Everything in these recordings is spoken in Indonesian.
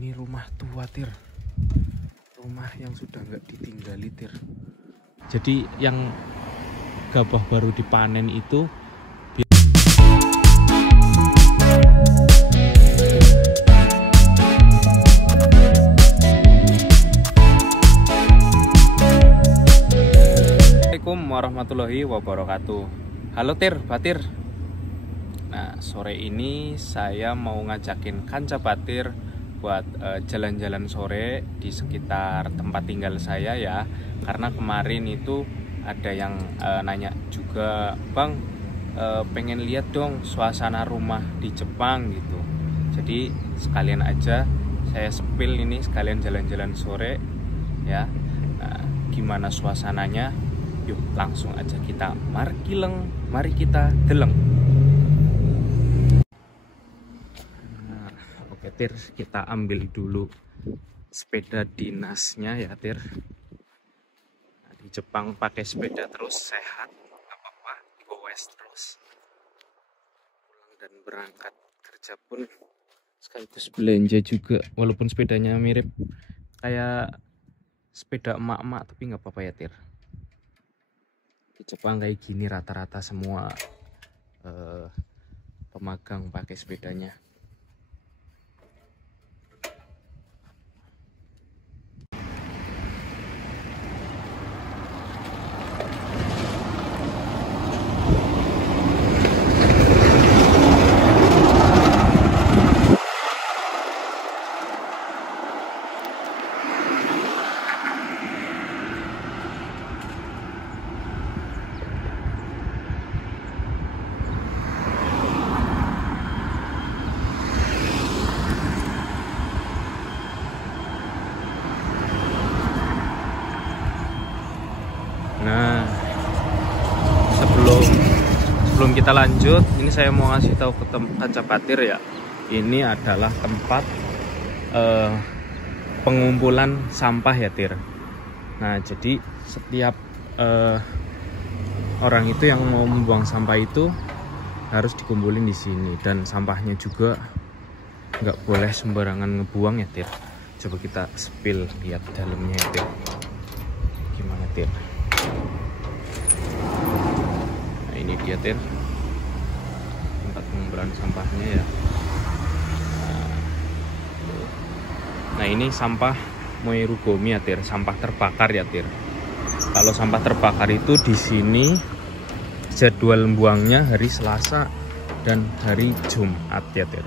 Ini rumah tua, Tir. Rumah yang sudah nggak ditinggali, Tir. Jadi yang gabah baru dipanen itu Assalamualaikum warahmatullahi wabarakatuh. Halo Tir, Batir. Nah, sore ini saya mau ngajakin kanca Batir buat jalan-jalan sore di sekitar tempat tinggal saya ya. Karena kemarin itu ada yang nanya juga, Bang, pengen lihat dong suasana rumah di Jepang gitu. Jadi sekalian aja saya spill ini, sekalian jalan-jalan sore ya. Nah, gimana suasananya? Yuk langsung aja kita mari kita deleng. Nah, oke Tir, kita ambil dulu sepeda dinasnya ya Tir. Nah, di Jepang pakai sepeda terus sehat, nggak apa-apa, goes terus. Pulang dan berangkat kerja pun sekaligus belanja juga, walaupun sepedanya mirip kayak sepeda emak-emak tapi nggak apa-apa ya Tir. Di Jepang kayak gini rata-rata semua pemagang pakai sepedanya. Nah, sebelum kita lanjut, ini saya mau ngasih tahu ke kanca Batir ya. Ini adalah tempat pengumpulan sampah ya Tir. Nah, jadi setiap orang itu yang mau membuang sampah itu harus dikumpulin di sini, dan sampahnya juga nggak boleh sembarangan ngebuang ya Tir. Coba kita spill lihat dalamnya ya Tir. Gimana Tir? Nah, ini dia Tir, tempat pengumpulan sampahnya ya. Nah, ini sampah moerugomi ya Tir, sampah terbakar ya Tir. Kalau sampah terbakar itu di sini jadwal buangnya hari Selasa dan hari Jumat ya Tir.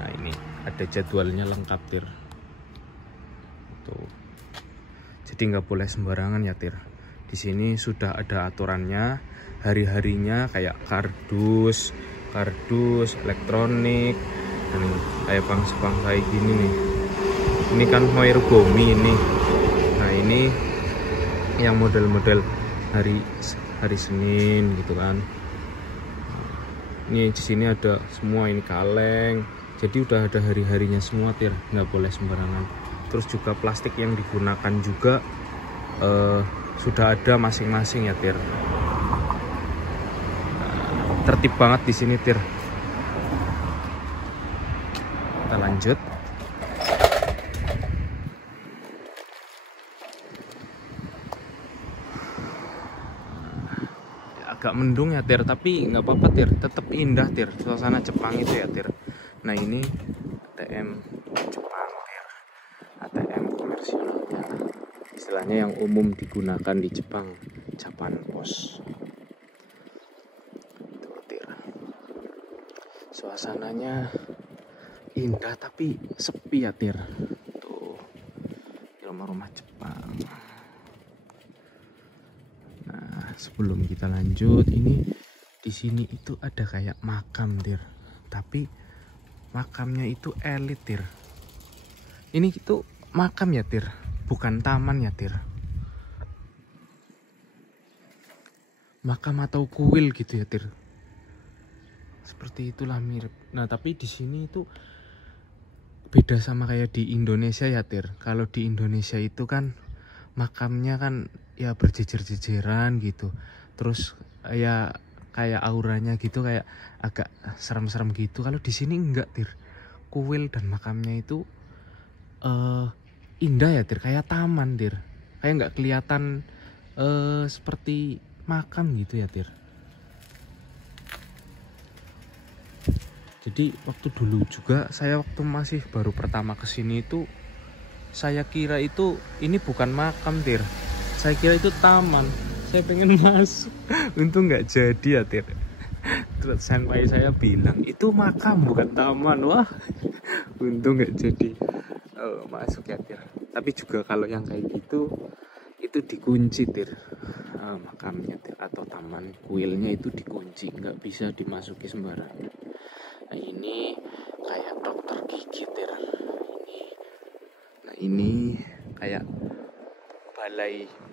Nah, ini ada jadwalnya lengkap Tir. Tuh. Jadi nggak boleh sembarangan ya Tir. Di sini sudah ada aturannya, hari-harinya kayak kardus, elektronik, dan kayak bangsa-bangsa kayak gini nih. Ini kan moerugomi ini. Nah, ini yang model-model hari Senin gitu kan. Ini di sini ada semua, ini kaleng. Jadi udah ada hari-harinya semua Tir, nggak boleh sembarangan. Terus juga plastik yang digunakan juga sudah ada masing-masing ya Tir. Tertib banget di sini Tir. Kita lanjut. Agak mendung ya Tir, tapi nggak apa-apa Tir, tetap indah Tir, suasana Jepang itu ya Tir. Nah, ini ATM Jepang Tir, ATM komersialnya, istilahnya yang umum digunakan di Jepang, Japan Post. Tuh Tir, suasananya indah tapi sepi ya Tir. Tuh, di rumah-rumah Jepang. Sebelum kita lanjut, ini di sini itu ada kayak makam Tir, tapi makamnya itu elit Tir. Ini itu makam ya Tir, bukan taman ya Tir. Makam atau kuil gitu ya Tir. Seperti itulah mirip. Nah, tapi di sini itu beda sama kayak di Indonesia ya Tir. Kalau di Indonesia itu kan makamnya kan ya berjejer-jejeran gitu, terus ya kayak auranya gitu kayak agak serem-serem gitu. Kalau di sini enggak Tir, kuil dan makamnya itu indah ya Tir, kayak taman Tir, kayak nggak kelihatan seperti makam gitu ya Tir. Jadi waktu dulu juga saya waktu masih baru pertama kesini itu saya kira itu ini bukan makam Tir, saya kira itu taman. Saya pengen masuk, untung nggak jadi ya Tir. Terus senpai saya bilang itu makam bukan taman. Wah, untung nggak jadi masuk ya Tir. Tapi juga kalau yang kayak gitu itu dikunci Tir, makamnya Tir, atau taman kuilnya itu dikunci, nggak bisa dimasuki sembarangan. Nah ini kayak dokter gigi Tir. Nah ini kayak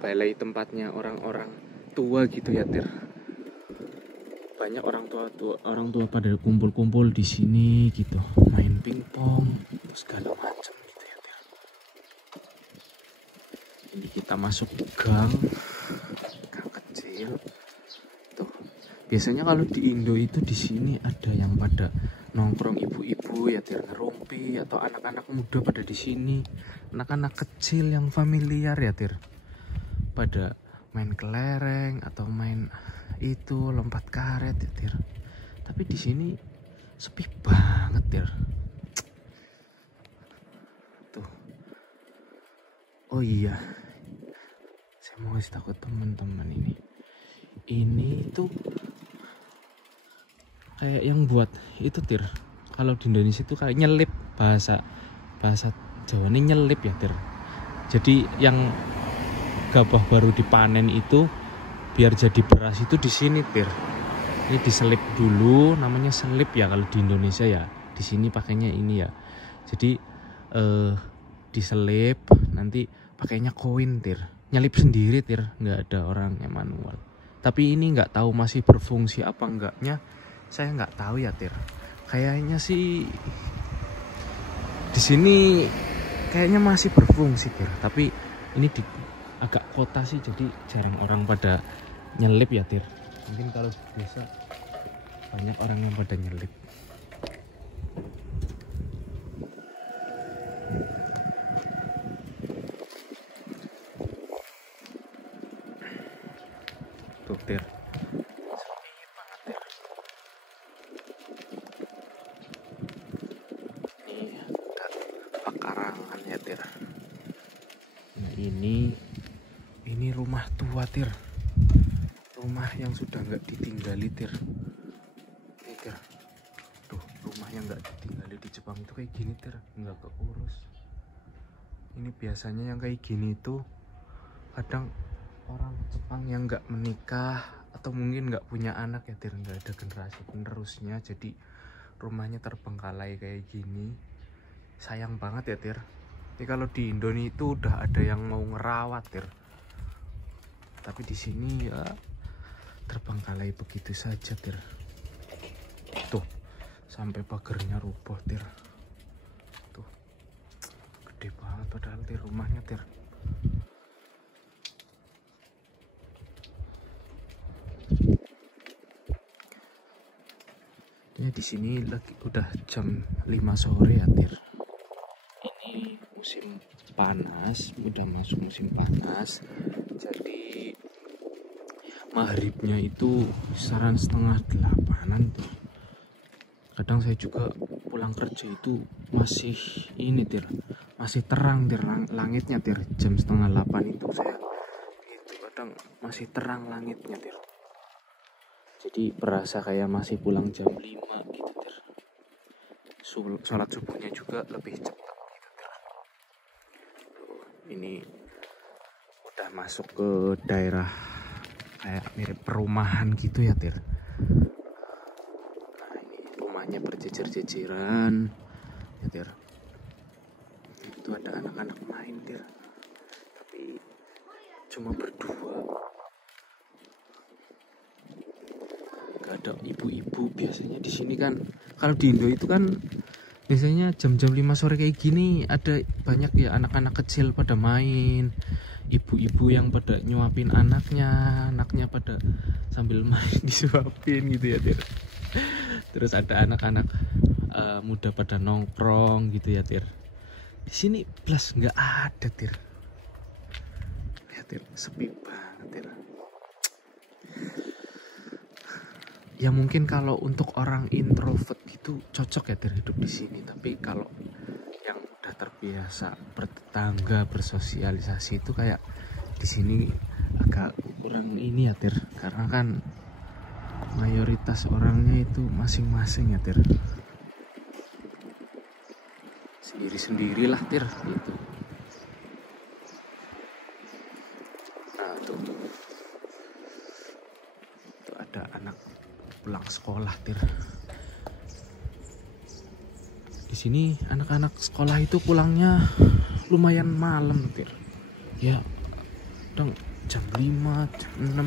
balai tempatnya orang-orang tua gitu ya Tir. Banyak orang tua pada kumpul-kumpul di sini gitu, main pingpong segala macam gitu ya Tir. Ini kita masuk gang kecil tuh. Biasanya kalau di Indo itu di sini ada yang pada nongkrong, ibu-ibu ya Tir, ngerumpi, atau anak-anak muda pada di sini, anak-anak kecil yang familiar ya Tir, pada main kelereng atau main itu lompat karet ya Tir. Tapi di sini sepi banget Tir. Tuh. Oh iya, saya mau kasih tahu teman-teman ini. Ini tuh kayak yang buat itu Tir. Kalau di Indonesia itu kayak nyelip, bahasa Jawa ini nyelip ya Tir. Jadi yang gabah baru dipanen itu biar jadi beras itu di sini Tir. Ini diselip dulu, namanya selip ya kalau di Indonesia ya. Di sini pakainya ini ya. Jadi diselip, nanti pakainya koin Tir. Nyelip sendiri Tir, nggak ada orang yang manual. Tapi ini nggak tahu masih berfungsi apa enggaknya. Saya nggak tahu ya Tir. Kayaknya sih di sini kayaknya masih berfungsi Tir. Tapi ini di agak kota sih, jadi jarang orang pada nyelip ya Tir. Mungkin kalau biasa banyak orang yang pada nyelip. Tuh Tir, pekarangan ya Tir. Nah ini rumah tua Tir, rumah yang sudah nggak ditinggali Tir. Ini Tir, tuh rumah yang nggak ditinggali di Jepang itu kayak gini Tir, nggak keurus. Ini biasanya yang kayak gini tuh kadang orang Jepang yang nggak menikah atau mungkin nggak punya anak ya Tir, nggak ada generasi penerusnya, jadi rumahnya terbengkalai kayak gini. Sayang banget ya Tir. Ini kalau di Indonesia itu udah ada yang mau ngerawat Tir, tapi di sini ya terbengkalai begitu saja Tir. Tuh sampai pagarnya rubuh Tir. Tuh gede banget padahal Tir rumahnya Tir. Ini di sini lagi udah jam 5 sore ya Tir. Ini musim panas, udah masuk musim panas. Jadi maghribnya itu kisaran 7:30 tuh. Kadang saya juga pulang kerja itu masih ini Tir, masih terang Tir, langitnya Tir. Jam 7:30 itu saya itu kadang masih terang langitnya Tir. Jadi berasa kayak masih pulang jam 5 gitu Tir. Sholat subuhnya juga lebih cepat gitu Tir. Ini udah masuk ke daerah kayak mirip perumahan gitu ya Tir. Nah ini rumahnya berjejer-jejeran ya Tir. Itu ada anak-anak main Tir, tapi cuma berdua. Gak ada ibu-ibu. Biasanya di sini kan kalau di Indo itu kan biasanya jam-jam 5 sore kayak gini ada banyak ya anak-anak kecil pada main, ibu-ibu yang pada nyuapin anaknya pada sambil main disuapin gitu ya Tir. Terus ada anak-anak muda pada nongkrong gitu ya Tir. Di sini plus nggak ada tir. Lihat tir, sepi banget tir. Ya mungkin kalau untuk orang introvert gitu cocok ya tir hidup di sini. Tapi kalau yang udah terbiasa bertetangga, bersosialisasi itu kayak di sini agak kurang ini ya tir. Karena kan mayoritas orangnya itu masing-masing ya tir. Sendiri-sendirilah tir gitu. Nah tuh ada anak pulang sekolah tir. Di sini anak-anak sekolah itu pulangnya lumayan malam tir. Ya, kadang jam 5, jam 6.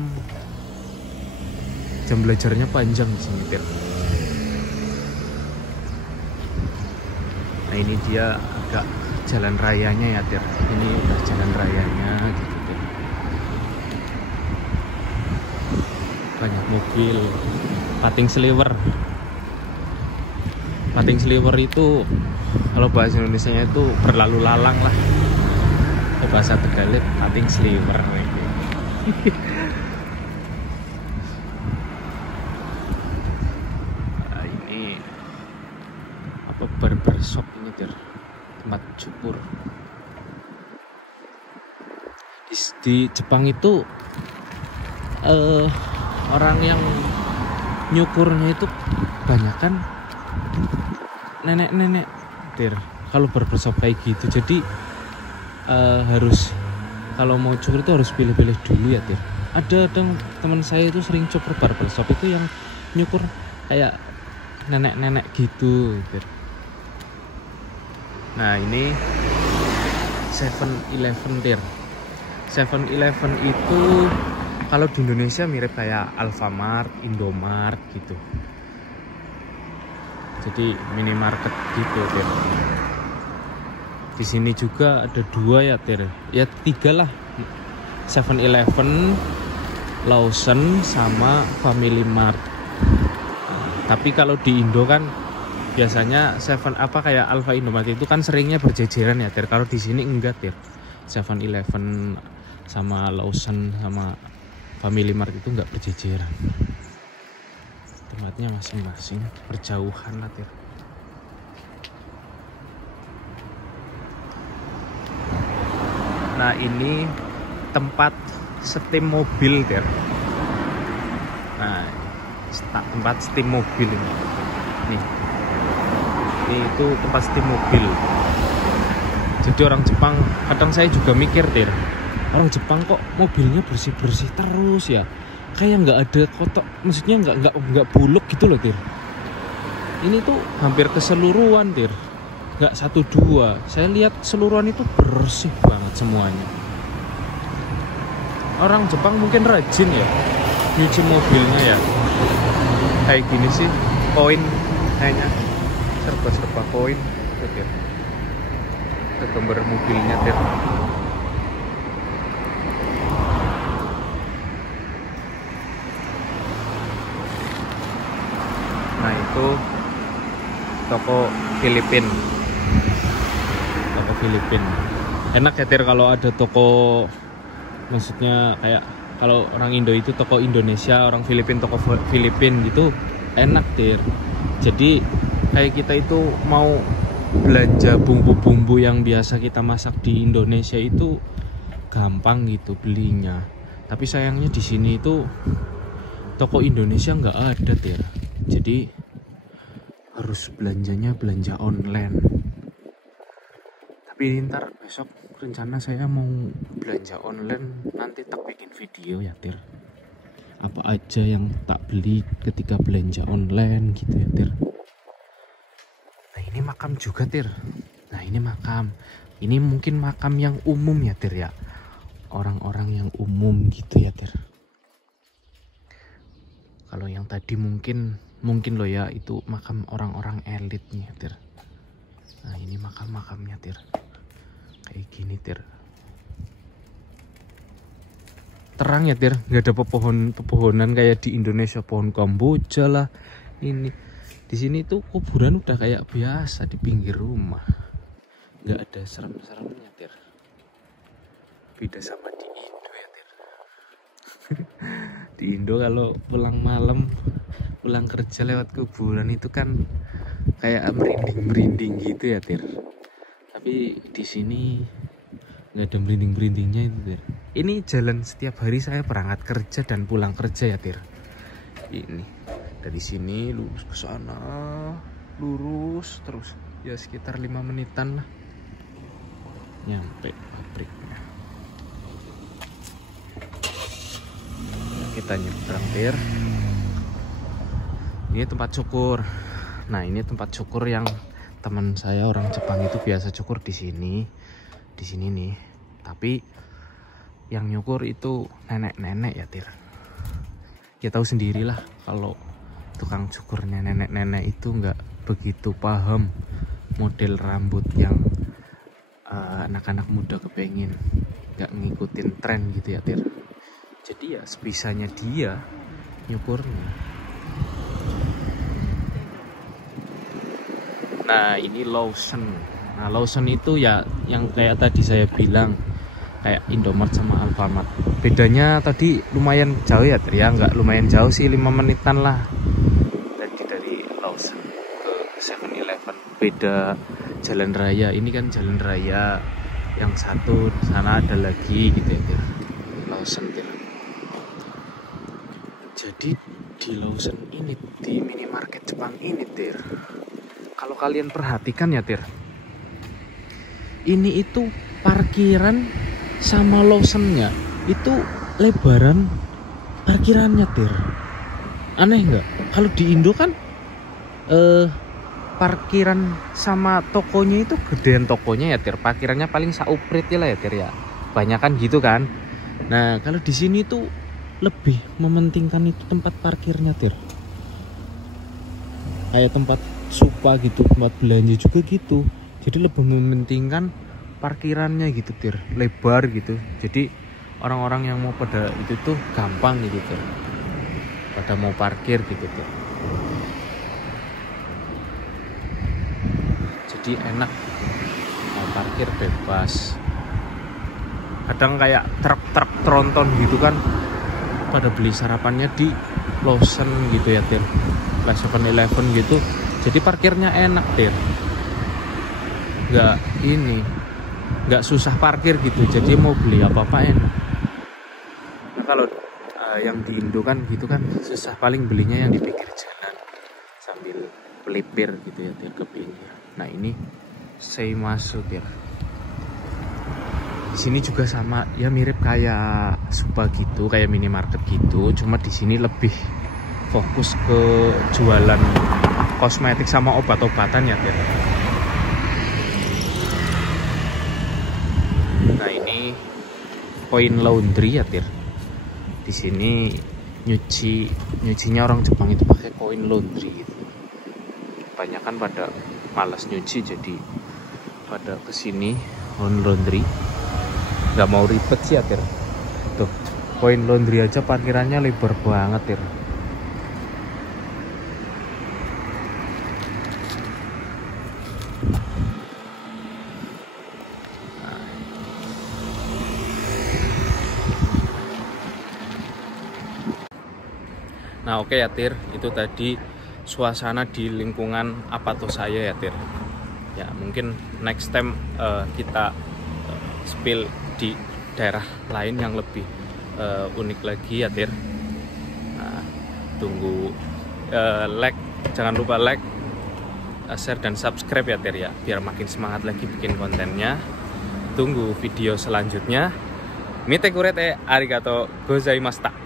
Jam belajarnya panjang di sini tir. Nah ini dia agak jalan rayanya ya tir. Ini udah jalan rayanya gitu tir. Banyak mobil. Pating sliver. Pating sliver itu kalau bahasa Indonesianya itu berlalu lalang lah. Kalau bahasa Tegalnya pating sliver. Nah, ini apa barber shop ini tir, tempat cukur. Di Jepang itu orang yang nyukurnya itu banyak kan nenek-nenek tir kalau barbershop kayak gitu. Jadi harus kalau mau cukur itu harus pilih-pilih dulu ya tir. Ada teman saya itu sering cukur barbershop itu yang nyukur kayak nenek-nenek gitu tir. Nah ini 7-Eleven tir. 7-Eleven itu kalau di Indonesia mirip kayak Alfamart, Indomart gitu. Jadi minimarket gitu tir. Di sini juga ada 2 ya tir. Ya 3 lah. 7-Eleven, Lawson sama Family Mart. Tapi kalau di Indo kan biasanya kayak Alfa Indomart itu kan seringnya berjejeran ya tir. Kalau di sini enggak tir. 7-Eleven sama Lawson sama Family Mart itu enggak berjejeran. Tempatnya masing-masing berjauhan lah tir. Nah ini tempat setim mobil tir. Nah tempat setim mobil ini. Nih. Ini itu tempat setim mobil. Jadi orang Jepang kadang saya juga mikir tir. Orang Jepang kok mobilnya bersih-bersih terus ya. Kayak nggak ada kotor, maksudnya nggak buluk gitu loh tir. Ini tuh hampir keseluruhan tir, nggak 1-2. Saya lihat keseluruhan itu bersih banget semuanya. Orang Jepang mungkin rajin ya nyuci mobilnya ya. Kayak gini sih, koin kayaknya serba koin tuh tir. Ada gambar mobilnya tir. Nah itu toko Filipin. Enak ya tir kalau ada toko, maksudnya kayak kalau orang Indo itu toko Indonesia, orang Filipin toko Filipin gitu, enak tir. Jadi kayak kita itu mau belanja bumbu-bumbu yang biasa kita masak di Indonesia itu gampang gitu belinya. Tapi sayangnya di sini itu toko Indonesia nggak ada tir. Jadi harus belanjanya belanja online. Tapi ntar besok rencana saya mau belanja online, nanti tak bikin video ya tir. Apa aja yang tak beli ketika belanja online gitu ya tir. Nah ini makam juga tir. Nah ini makam. Ini mungkin makam yang umum ya tir ya. Orang-orang yang umum gitu ya tir. Kalau yang tadi mungkin loh ya itu makam orang-orang elitnya tir. Nah ini makam-makamnya tir. Kayak gini tir. Terang ya tir, nggak ada pepohonan kayak di Indonesia, pohon kamboja lah. Ini di sini tuh kuburan udah kayak biasa di pinggir rumah. nggak ada serem-seremnya Tir. Beda sama di Indo ya Tir. Di Indo kalau pulang malam, pulang kerja lewat kuburan itu kan kayak merinding-merinding gitu ya Tir. Tapi di sini nggak ada merinding-merindingnya itu Tir. Ini jalan setiap hari saya berangkat kerja dan pulang kerja ya Tir. Ini dari sini lurus ke sana, lurus terus ya sekitar 5 menitan lah nyampe pabriknya. Kita nyebrang Tir. Ini tempat cukur. Nah ini tempat cukur yang teman saya orang Jepang itu biasa cukur di sini nih. Tapi yang nyukur itu nenek-nenek ya Tir. Ya tahu sendirilah kalau tukang cukurnya nenek-nenek itu nggak begitu paham model rambut yang anak-anak muda kepengen, nggak ngikutin tren gitu ya Tir. Jadi ya sebisanya dia nyukurnya. Nah ini Lawson. Nah Lawson itu ya yang kayak tadi saya bilang, kayak Indomart sama Alfamart. Bedanya tadi lumayan jauh ya Tir ya, nggak lumayan jauh sih, 5 menitan lah. Dari Lawson ke 7-Eleven. Beda jalan raya, ini kan jalan raya yang satu, sana ada lagi gitu ya Tir. Lawson Tir. Jadi di Lawson ini, di minimarket Jepang ini Tir, kalau kalian perhatikan ya Tir, ini itu parkiran sama Lawsonnya itu lebaran parkirannya Tir. Aneh nggak? Kalau di Indo kan parkiran sama tokonya itu gedean tokonya ya Tir, parkirannya paling sauprit lah ya Tir ya, banyak kan gitu kan. Nah kalau di sini tuh lebih mementingkan itu tempat parkirnya Tir, kayak tempat supa gitu, tempat belanja juga gitu. Jadi lebih mementingkan parkirannya gitu Tir, lebar gitu. Jadi orang-orang yang mau pada itu tuh gampang gitu Tir, pada mau parkir gitu Tir. Jadi enak gitu, mau parkir bebas. Kadang kayak truk-truk tronton gitu kan pada beli sarapannya di Lawson gitu ya Tir, 7-Eleven gitu. Jadi parkirnya enak Tir, nggak susah parkir gitu. Jadi mau beli apa-apa enak. Nah kalau yang di Indo kan gitu kan susah, paling belinya yang di pinggir jalan sambil pelipir gitu ya Tir, ke pinggir. Nah ini Seimasu Tir. Di sini juga sama ya, mirip kayak Supa gitu, kayak minimarket gitu. Cuma di sini lebih fokus ke jualan kosmetik sama obat-obatan ya Tir. Nah ini Coin Laundry ya Tir. Di sini nyucinya orang Jepang itu pakai Coin Laundry gitu. Kebanyakan pada malas nyuci, jadi pada kesini Coin Laundry. Nggak mau ribet sih ya Tir. Tuh Coin Laundry aja parkirannya lebar banget Tir. Nah oke ya Tir, itu tadi suasana di lingkungan Apato saya ya Tir. Ya mungkin next time kita spill di daerah lain yang lebih unik lagi ya Tir. Nah, tunggu like, jangan lupa like, share dan subscribe ya Tir ya, biar makin semangat lagi bikin kontennya. Tunggu video selanjutnya. Mite kurete, arigato gozaimashita.